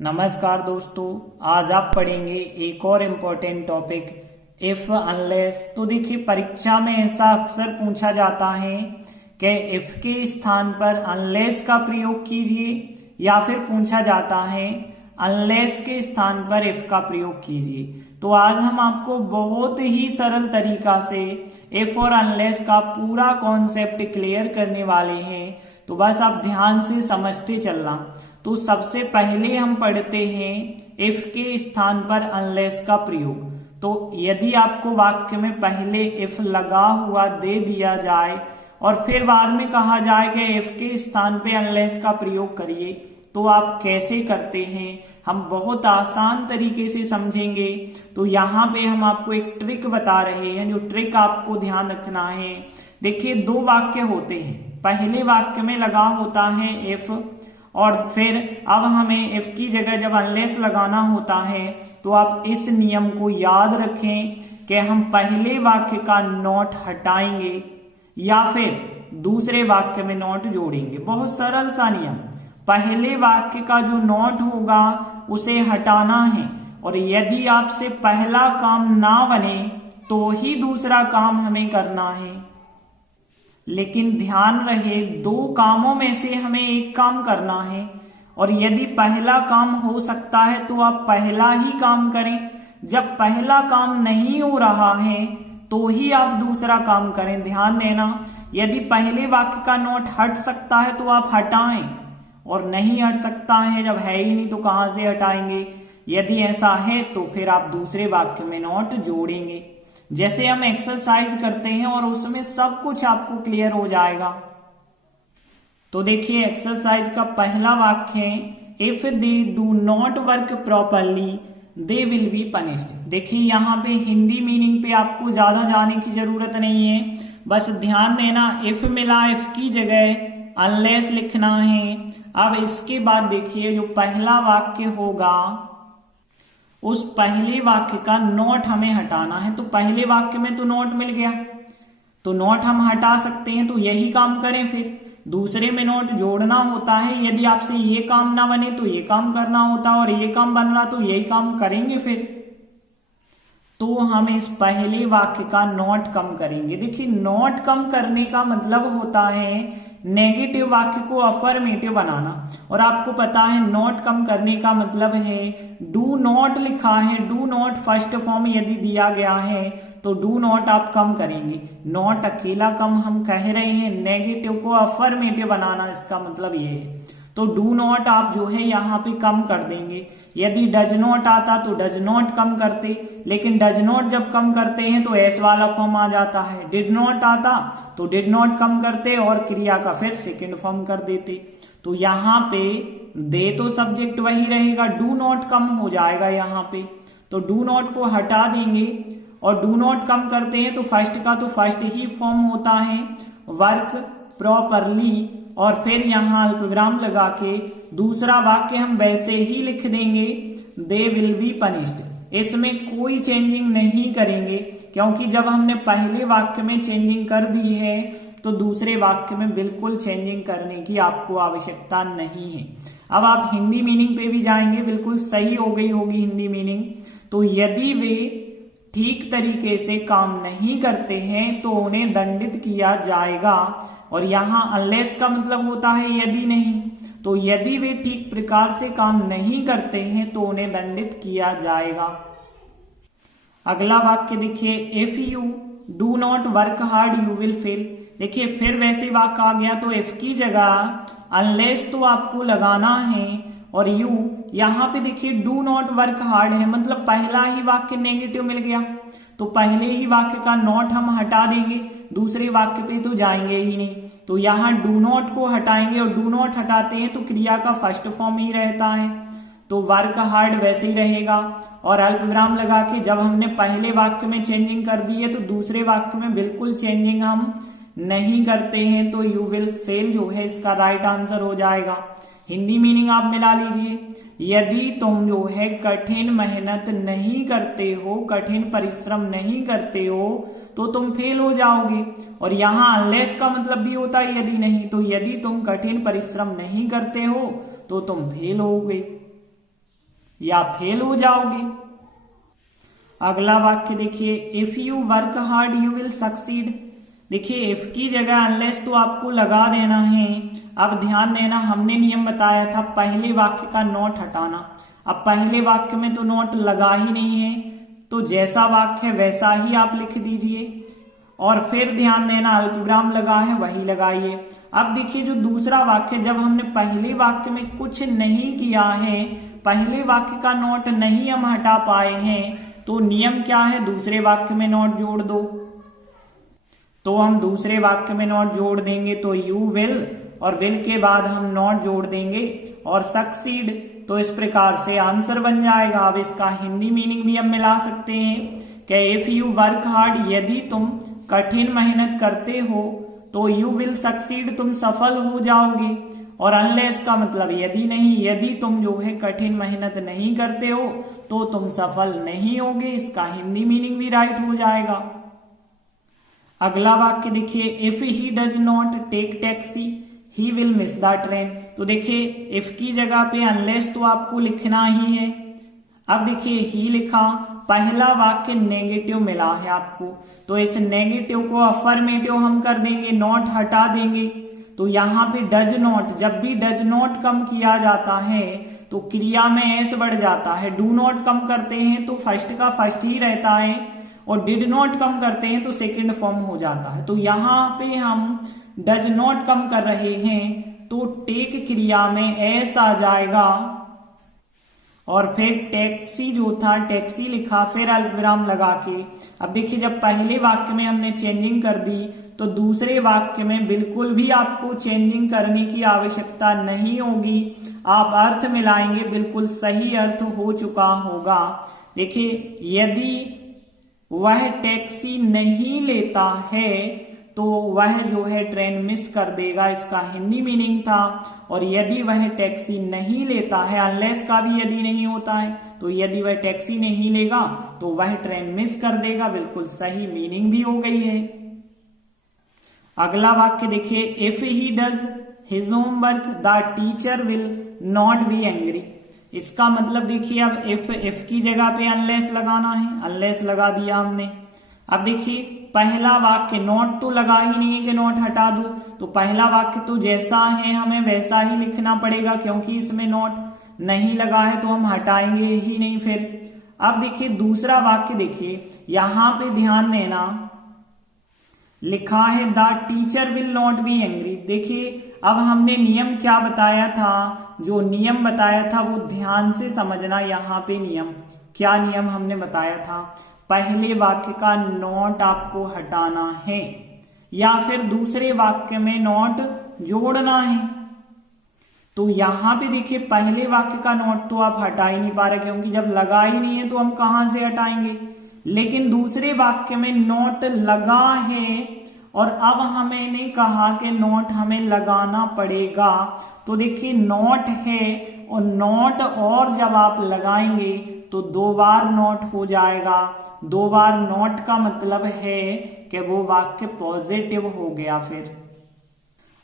नमस्कार दोस्तों, आज आप पढ़ेंगे एक और इम्पोर्टेंट टॉपिक इफ अनलेस। तो देखिए, परीक्षा में ऐसा अक्सर पूछा जाता है कि इफ के स्थान पर अनलेस का प्रयोग कीजिए, या फिर पूछा जाता है अनलेस के स्थान पर इफ का प्रयोग कीजिए। तो आज हम आपको बहुत ही सरल तरीका से इफ और अनलेस का पूरा कॉन्सेप्ट क्लियर करने वाले हैं। तो बस आप ध्यान से समझते चलना। तो सबसे पहले हम पढ़ते हैं इफ के स्थान पर अनलेस का प्रयोग। तो यदि आपको वाक्य में पहले इफ लगा हुआ दे दिया जाए और फिर बाद में कहा जाए कि इफ के स्थान पे अनलेस का प्रयोग करिए, तो आप कैसे करते हैं हम बहुत आसान तरीके से समझेंगे। तो यहाँ पे हम आपको एक ट्रिक बता रहे हैं, जो ट्रिक आपको ध्यान रखना है। देखिए, दो वाक्य होते हैं। पहले वाक्य में लगा होता है इफ, और फिर अब हमें इफ की जगह जब अनलेस लगाना होता है, तो आप इस नियम को याद रखें कि हम पहले वाक्य का नॉट हटाएंगे या फिर दूसरे वाक्य में नॉट जोड़ेंगे। बहुत सरल सा नियम। पहले वाक्य का जो नॉट होगा उसे हटाना है, और यदि आपसे पहला काम ना बने तो ही दूसरा काम हमें करना है। लेकिन ध्यान रहे, दो कामों में से हमें एक काम करना है, और यदि पहला काम हो सकता है तो आप पहला ही काम करें। जब पहला काम नहीं हो रहा है तो ही आप दूसरा काम करें। ध्यान देना, यदि पहले वाक्य का नॉट हट सकता है तो आप हटाएं, और नहीं हट सकता है, जब है ही नहीं तो कहां से हटाएंगे। यदि ऐसा है तो फिर आप दूसरे वाक्य में नॉट जोड़ेंगे। जैसे हम एक्सरसाइज करते हैं और उसमें सब कुछ आपको क्लियर हो जाएगा। तो देखिए, एक्सरसाइज का पहला वाक्य है if they do not work properly they will be punished. देखिए, यहाँ पे हिंदी मीनिंग पे आपको ज्यादा जाने की जरूरत नहीं है, बस ध्यान देना। इफ मिला, इफ की जगह अनलेस लिखना है। अब इसके बाद देखिए, जो पहला वाक्य होगा उस पहले वाक्य का नॉट हमें हटाना है। तो पहले वाक्य में तो नॉट मिल गया, तो नॉट हम हटा सकते हैं, तो यही काम करें। फिर दूसरे में नॉट जोड़ना होता है। यदि आपसे ये काम ना बने तो ये काम करना होता, और ये काम बन रहा तो यही काम करेंगे। फिर तो हम इस पहले वाक्य का नॉट कम करेंगे। देखिए, नॉट कम करने का मतलब होता है नेगेटिव वाक्य को अफर्मेटिव बनाना, और आपको पता है नॉट कम करने का मतलब है डू नॉट लिखा है, डू नॉट फर्स्ट फॉर्म यदि दिया गया है तो डू नॉट आप कम करेंगे। नॉट अकेला कम हम कह रहे हैं, नेगेटिव को अफर्मेटिव बनाना, इसका मतलब ये है। तो डू नॉट आप जो है यहाँ पे कम कर देंगे। यदि डज नॉट आता तो डज नॉट कम करते, लेकिन डज नॉट जब कम करते हैं तो एस वाला फॉर्म आ जाता है। डिड नॉट आता तो डिड नॉट कम करते और क्रिया का फिर सेकेंड फॉर्म कर देते। तो यहाँ पे दे तो सब्जेक्ट वही रहेगा, डू नॉट कम हो जाएगा यहाँ पे। तो डू नॉट को हटा देंगे और डू नॉट कम करते हैं तो फर्स्ट का तो फर्स्ट ही फॉर्म होता है, वर्क प्रॉपरली, और फिर यहाँ अल्पविराम लगा के दूसरा वाक्य हम वैसे ही लिख देंगे, दे विल बी पनिश्ड। इसमें कोई चेंजिंग नहीं करेंगे, क्योंकि जब हमने पहले वाक्य में चेंजिंग कर दी है तो दूसरे वाक्य में बिल्कुल चेंजिंग करने की आपको आवश्यकता नहीं है। अब आप हिंदी मीनिंग पे भी जाएंगे, बिल्कुल सही हो गई होगी हिंदी मीनिंग। तो यदि वे ठीक तरीके से काम नहीं करते हैं तो उन्हें दंडित किया जाएगा, और यहाँ अनलेस का मतलब होता है यदि नहीं। तो यदि वे ठीक प्रकार से काम नहीं करते हैं तो उन्हें दंडित किया जाएगा। अगला वाक्य देखिए, if you do not work hard you will fail. देखिए, फिर वैसे वाक्य आ गया, तो इफ की जगह अनलेस तो आपको लगाना है, और यू यहाँ पे देखिए डू नॉट वर्क हार्ड है, मतलब पहला ही वाक्य नेगेटिव मिल गया, तो पहले ही वाक्य का नॉट हम हटा देंगे, दूसरे वाक्य पे तो जाएंगे ही नहीं। तो यहाँ डू नॉट को हटाएंगे, और डू नॉट हटाते हैं तो क्रिया का फर्स्ट फॉर्म ही रहता है, तो वर्क हार्ड वैसे ही रहेगा। और अल्पविराम लगा के जब हमने पहले वाक्य में चेंजिंग कर दी है तो दूसरे वाक्य में बिल्कुल चेंजिंग हम नहीं करते हैं, तो यू विल फेल जो है इसका राइट आंसर हो जाएगा। हिंदी मीनिंग आप मिला लीजिए, यदि तुम जो है कठिन मेहनत नहीं करते हो, कठिन परिश्रम नहीं करते हो, तो तुम फेल हो जाओगे। और यहाँ अनलेस का मतलब भी होता है यदि नहीं, तो यदि तुम कठिन परिश्रम नहीं करते हो तो तुम फेल होगे। या फेल हो जाओगे। अगला वाक्य देखिए, if you work hard you will succeed. देखिए इफ की जगह अनलेस तो आपको लगा देना है। अब ध्यान देना, हमने नियम बताया था पहले वाक्य का नॉट हटाना। अब पहले वाक्य में तो नॉट लगा ही नहीं है, तो जैसा वाक्य है वैसा ही आप लिख दीजिए और फिर ध्यान देना अल्पविराम लगा है वही लगाइए। अब देखिए जो दूसरा वाक्य, जब हमने पहले वाक्य में कुछ नहीं किया है, पहले वाक्य का नॉट नहीं हम हटा पाए हैं, तो नियम क्या है, दूसरे वाक्य में नॉट जोड़ दो। तो हम दूसरे वाक्य में नॉट जोड़ देंगे तो यू विल, और विल के बाद हम नॉट जोड़ देंगे और सक्सीड। तो इस प्रकार से आंसर बन जाएगा। अब इसका हिंदी मीनिंग भी हम मिला सकते हैं कि इफ यू वर्क हार्ड, यदि तुम कठिन मेहनत करते हो तो यू विल सक्सीड, तुम सफल हो जाओगे। और अनलेस का मतलब यदि नहीं, यदि तुम जो है कठिन मेहनत नहीं करते हो तो तुम सफल नहीं होगे। इसका हिंदी मीनिंग भी राइट हो जाएगा। अगला वाक्य देखिए, if he does not take taxi he will miss the train. तो देखिए इफ की जगह पे अनलेस तो आपको लिखना ही है। अब देखिए ही लिखा, पहला वाक्य नेगेटिव मिला है आपको, तो इस नेगेटिव को अफर्मेटिव हम कर देंगे, नॉट हटा देंगे। तो यहाँ पे डज नॉट, जब भी डज नॉट कम किया जाता है तो क्रिया में एस बढ़ जाता है। डू नॉट कम करते हैं तो फर्स्ट का फर्स्ट ही रहता है, और डिड नॉट कम करते हैं तो सेकंड फॉर्म हो जाता है। तो यहाँ पे हम डज नॉट कम कर रहे हैं तो टेक क्रिया में एस आ जाएगा, और फिर टैक्सी जो था टैक्सी लिखा, फिर अल्पविराम लगा के। अब देखिए जब पहले वाक्य में हमने चेंजिंग कर दी तो दूसरे वाक्य में बिल्कुल भी आपको चेंजिंग करने की आवश्यकता नहीं होगी। आप अर्थ मिलाएंगे, बिल्कुल सही अर्थ हो चुका होगा। देखिए यदि वह टैक्सी नहीं लेता है तो वह जो है ट्रेन मिस कर देगा, इसका हिंदी मीनिंग था। और यदि वह टैक्सी नहीं लेता है, अनलेस का भी यदि नहीं होता है, तो यदि वह टैक्सी नहीं लेगा तो वह ट्रेन मिस कर देगा, बिल्कुल सही मीनिंग भी हो गई है। अगला वाक्य देखिए, if he does his homework the teacher will not be angry. इसका मतलब देखिए अब इफ की जगह पे अनलेस लगाना है, अनलेस लगा दिया हमने। अब देखिए पहला वाक्य नॉट तो लगा ही नहीं है कि नॉट हटा दो, तो पहला वाक्य तो जैसा है हमें वैसा ही लिखना पड़ेगा, क्योंकि इसमें नॉट नहीं लगा है तो हम हटाएंगे ही नहीं फिर। अब देखिए दूसरा वाक्य देखिए, यहां पे ध्यान देना, लिखा है the teacher will not be angry. देखिए अब हमने नियम क्या बताया था, जो नियम बताया था वो ध्यान से समझना। यहाँ पे नियम, क्या नियम हमने बताया था, पहले वाक्य का नॉट आपको हटाना है या फिर दूसरे वाक्य में नॉट जोड़ना है। तो यहां पे देखिए पहले वाक्य का नॉट तो आप हटा ही नहीं पा रहे, क्योंकि जब लगा ही नहीं है तो हम कहां से हटाएंगे। लेकिन दूसरे वाक्य में नॉट लगा है और अब हमने कहा कि नॉट हमें लगाना पड़ेगा। तो देखिए नॉट है और नॉट और जब आप लगाएंगे तो दो बार नॉट हो जाएगा। दो बार नॉट का मतलब है कि वो वाक्य पॉजिटिव हो गया फिर,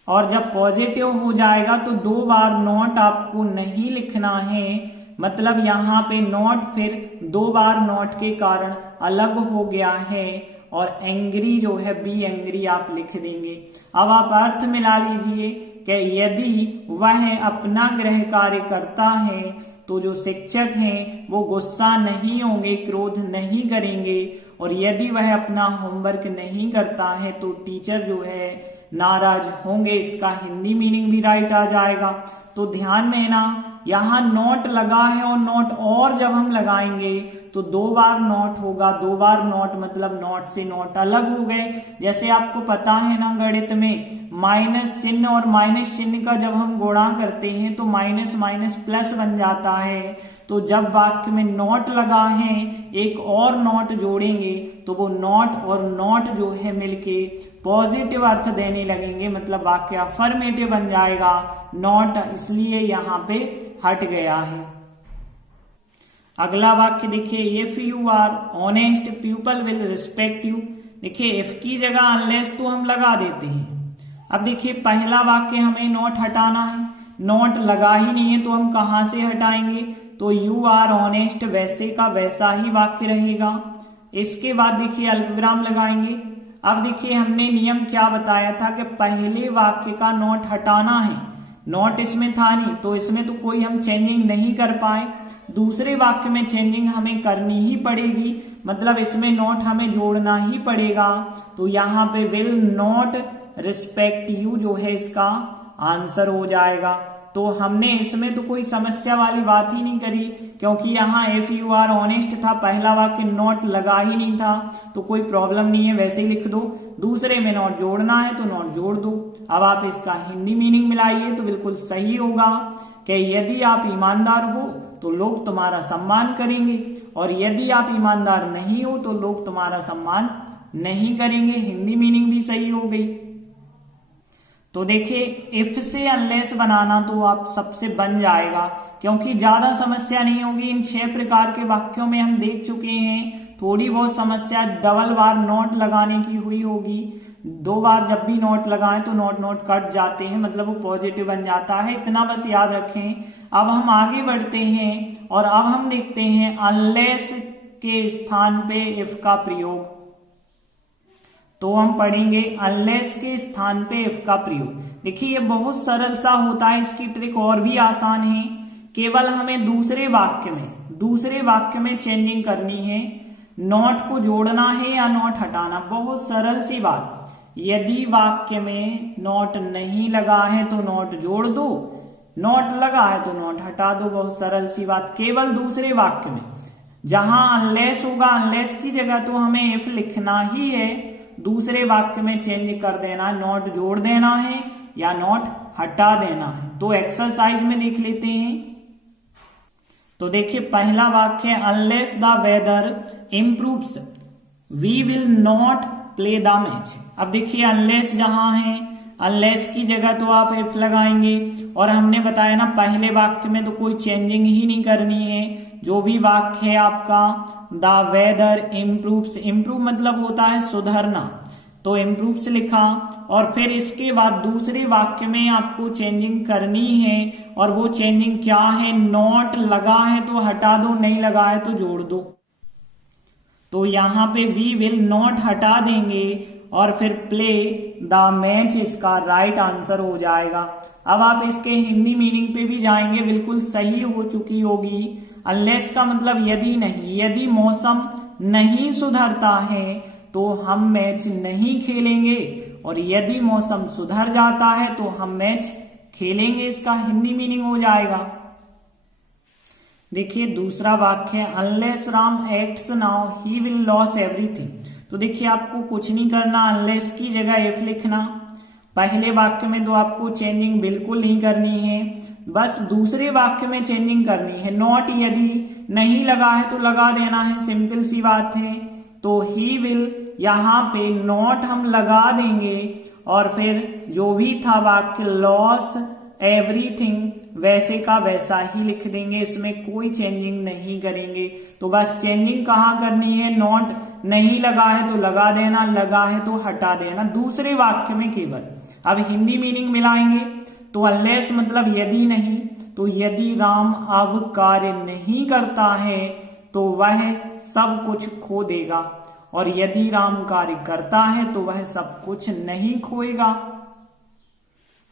और जब पॉजिटिव हो जाएगा तो दो बार नॉट आपको नहीं लिखना है। मतलब यहाँ पे नॉट फिर दो बार नॉट के कारण अलग हो गया है, और एंग्री जो है बी एंग्री आप लिख देंगे। अब आप अर्थ मिला लीजिए कि यदि वह अपना गृह कार्य करता है तो जो शिक्षक हैं वो गुस्सा नहीं होंगे, क्रोध नहीं करेंगे, और यदि वह अपना होमवर्क नहीं करता है तो टीचर जो है नाराज होंगे। इसका हिंदी मीनिंग भी राइट आ जाएगा। तो ध्यान देना, यहाँ नॉट लगा है और नॉट और जब हम लगाएंगे तो दो बार नॉट होगा। दो बार नॉट मतलब नॉट से नॉट अलग हो गए। जैसे आपको पता है ना गणित में माइनस चिन्ह और माइनस चिन्ह का जब हम गुणा करते हैं तो माइनस माइनस प्लस बन जाता है। तो जब वाक्य में नॉट लगा है एक और नॉट जोड़ेंगे तो वो नॉट और नॉट जो है मिलके पॉजिटिव अर्थ देने लगेंगे, मतलब वाक्य अफर्मेटिव बन जाएगा। नॉट इसलिए यहाँ पे हट गया है। अगला वाक्य देखिए, if you are honest people will respect you. देखिए इफ की जगह अनलेस तो हम लगा देते हैं। अब देखिए पहला वाक्य हमें नॉट हटाना है, नॉट लगा ही नहीं है तो हम कहां से हटाएंगे। तो यू आर ऑनेस्ट वैसे का वैसा ही वाक्य रहेगा। इसके बाद देखिए अल्पविराम लगाएंगे। अब देखिए हमने नियम क्या बताया था कि पहले वाक्य का नॉट हटाना है, नॉट इसमें था नहीं तो इसमें तो कोई हम चेंजिंग नहीं कर पाए। दूसरे वाक्य में चेंजिंग हमें करनी ही पड़ेगी, मतलब इसमें नॉट हमें जोड़ना ही पड़ेगा। तो यहाँ पे विल नॉट रिस्पेक्ट यू जो है इसका आंसर हो जाएगा। तो हमने इसमें तो कोई समस्या वाली बात ही नहीं करी, क्योंकि यहाँ इफ यू आर ऑनेस्ट था, पहला वाक्य नॉट लगा ही नहीं था, तो कोई प्रॉब्लम नहीं है, वैसे ही लिख दो। दूसरे में नॉट जोड़ना है तो नॉट जोड़ दो। अब आप इसका हिंदी मीनिंग मिलाइए तो बिल्कुल सही होगा कि यदि आप ईमानदार हो तो लोग तुम्हारा सम्मान करेंगे, और यदि आप ईमानदार नहीं हो तो लोग तुम्हारा सम्मान नहीं करेंगे। हिंदी मीनिंग भी सही हो गई। तो देखिए इफ से अनलेस बनाना तो आप सबसे बन जाएगा, क्योंकि ज्यादा समस्या नहीं होगी। इन 6 प्रकार के वाक्यों में हम देख चुके हैं। थोड़ी बहुत समस्या डबल बार नोट लगाने की हुई होगी। 2 बार जब भी नोट लगाएं तो नोट नोट कट जाते हैं, मतलब वो पॉजिटिव बन जाता है, इतना बस याद रखें। अब हम आगे बढ़ते हैं और अब हम देखते हैं अनलेस के स्थान पे इफ का प्रयोग। तो हम पढ़ेंगे अनलेस के स्थान पे इफ का प्रयोग। देखिए ये बहुत सरल सा होता है, इसकी ट्रिक और भी आसान है। केवल हमें दूसरे वाक्य में चेंजिंग करनी है, नॉट को जोड़ना है या नॉट हटाना। बहुत सरल सी बात। यदि वाक्य में नॉट नहीं लगा है तो नॉट जोड़ दो, नॉट लगा है तो नॉट हटा दो। बहुत सरल सी बात। केवल दूसरे वाक्य में जहां अनलेस होगा, अनलेस की जगह तो हमें इफ लिखना ही है, दूसरे वाक्य में चेंज कर देना, नॉट जोड़ देना है या नॉट हटा देना है। तो एक्सरसाइज में देख लेते हैं। तो देखिए पहला वाक्य unless the weather improves we will not play the match. अब देखिए अनलेस जहां है, अनलेस की जगह तो आप इफ लगाएंगे, और हमने बताया ना पहले वाक्य में तो कोई चेंजिंग ही नहीं करनी है। जो भी वाक्य है आपका द वेदर इम्प्रूव्स, इम्प्रूव मतलब होता है सुधरना, तो इम्प्रूव्स लिखा, और फिर इसके बाद दूसरे वाक्य में आपको चेंजिंग करनी है, और वो चेंजिंग क्या है, नॉट लगा है तो हटा दो, नहीं लगा है तो जोड़ दो। तो यहाँ पे वी विल नॉट हटा देंगे और फिर प्ले द मैच इसका राइट आंसर हो जाएगा। अब आप इसके हिंदी मीनिंग पे भी जाएंगे, बिल्कुल सही हो चुकी होगी। अनलेस का मतलब यदि नहीं, यदि मौसम नहीं सुधरता है तो हम मैच नहीं खेलेंगे, और यदि मौसम सुधर जाता है तो हम मैच खेलेंगे। इसका हिंदी मीनिंग हो जाएगा। देखिए दूसरा वाक्य unless Ram acts now he will loss everything. तो देखिए आपको कुछ नहीं करना, अनलेस की जगह इफ लिखना। पहले वाक्य में तो आपको चेंजिंग बिल्कुल नहीं करनी है, बस दूसरे वाक्य में चेंजिंग करनी है। नॉट यदि नहीं लगा है तो लगा देना है, सिंपल सी बात है। तो ही विल यहाँ पे नॉट हम लगा देंगे, और फिर जो भी था वाक्य लॉस एवरीथिंग वैसे का वैसा ही लिख देंगे, इसमें कोई चेंजिंग नहीं करेंगे। तो बस चेंजिंग कहाँ करनी है, नॉट नहीं लगा है तो लगा देना, लगा है तो हटा देना, दूसरे वाक्य में केवल। अब हिंदी मीनिंग मिलाएंगे। तो अनलेस मतलब यदि नहीं, तो यदि राम अब कार्य नहीं करता है तो वह सब कुछ खो देगा, और यदि राम कार्य करता है तो वह सब कुछ नहीं खोएगा।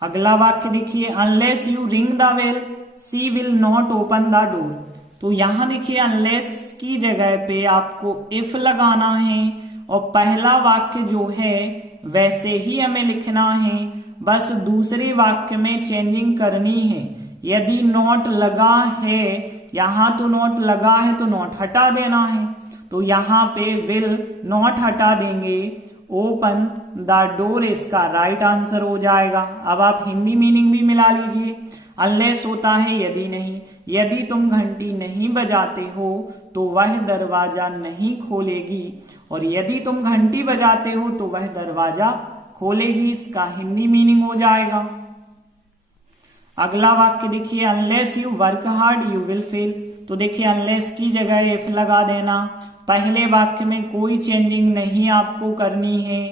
अगला वाक्य देखिए unless you ring the bell she will not open the door. तो यहां देखिए अनलेस की जगह पे आपको इफ लगाना है, और पहला वाक्य जो है वैसे ही हमें लिखना है, बस दूसरे वाक्य में चेंजिंग करनी है। यदि नॉट लगा है, यहां तो नॉट लगा है तो नॉट हटा देना है, तो यहाँ पे विल नॉट हटा देंगे, ओपन द डोर इसका राइट आंसर हो जाएगा। अब आप हिंदी मीनिंग भी मिला लीजिए। अनलेस होता है यदि नहीं, यदि तुम घंटी नहीं बजाते हो तो वह दरवाजा नहीं खोलेगी, और यदि तुम घंटी बजाते हो तो वह दरवाजा खोलेगी, इसका हिंदी मीनिंग हो जाएगा। अगला वाक्य देखिए unless you work hard you will fail. तो देखिए अनलेस की जगह इफ लगा देना। पहले वाक्य में कोई चेंजिंग नहीं आपको करनी है,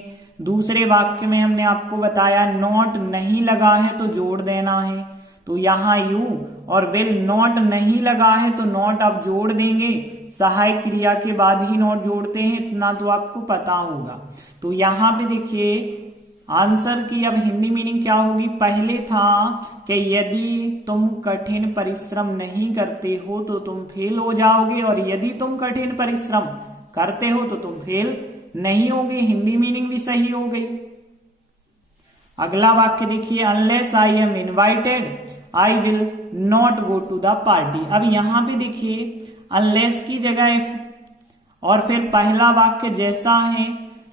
दूसरे वाक्य में हमने आपको बताया नॉट नहीं लगा है तो जोड़ देना है। तो यहाँ यू और विल नॉट नहीं लगा है तो नॉट आप जोड़ देंगे, सहायक क्रिया के बाद ही नॉट जोड़ते हैं, इतना तो आपको पता होगा। तो यहाँ पे देखिए आंसर की अब हिंदी मीनिंग क्या होगी। पहले था कि यदि तुम कठिन परिश्रम नहीं करते हो तो तुम फेल हो जाओगे, और यदि तुम कठिन परिश्रम करते हो तो तुम फेल नहीं होगे। हिंदी मीनिंग भी सही हो गई। अगला वाक्य देखिए, unless I am invited I will not go to the party. अब यहां पे देखिए अनलेस की जगह इफ, और फिर पहला वाक्य जैसा है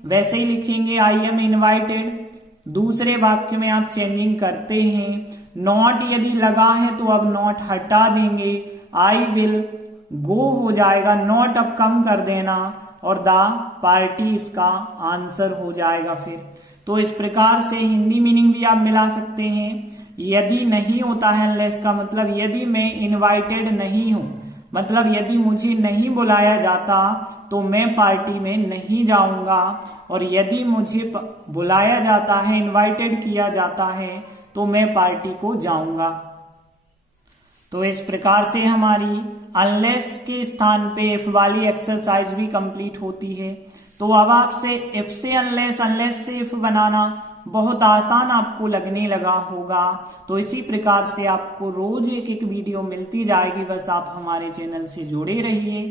वैसे ही लिखेंगे, आई एम इनवाइटेड। दूसरे वाक्य में आप चेंजिंग करते हैं, नॉट यदि लगा है तो अब नॉट हटा देंगे, आई विल गो हो जाएगा, नॉट अब कम कर देना, और द पार्टी इसका आंसर हो जाएगा। फिर तो इस प्रकार से हिंदी मीनिंग भी आप मिला सकते हैं। यदि नहीं होता है अनलेस का मतलब यदि मैं इनवाइटेड नहीं हूं, मतलब यदि मुझे नहीं बुलाया जाता तो मैं पार्टी में नहीं जाऊंगा, और यदि मुझे बुलाया जाता है, इनवाइटेड किया जाता है, तो मैं पार्टी को जाऊंगा। तो इस प्रकार से हमारी अनलेस के स्थान पे इफ वाली एक्सरसाइज भी कंप्लीट होती है। तो अब आपसे इफ से अनलेस, अनलेस से इफ बनाना बहुत आसान आपको लगने लगा होगा। तो इसी प्रकार से आपको रोज एक एक वीडियो मिलती जाएगी, बस आप हमारे चैनल से जुड़े रहिए।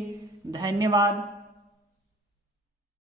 धन्यवाद।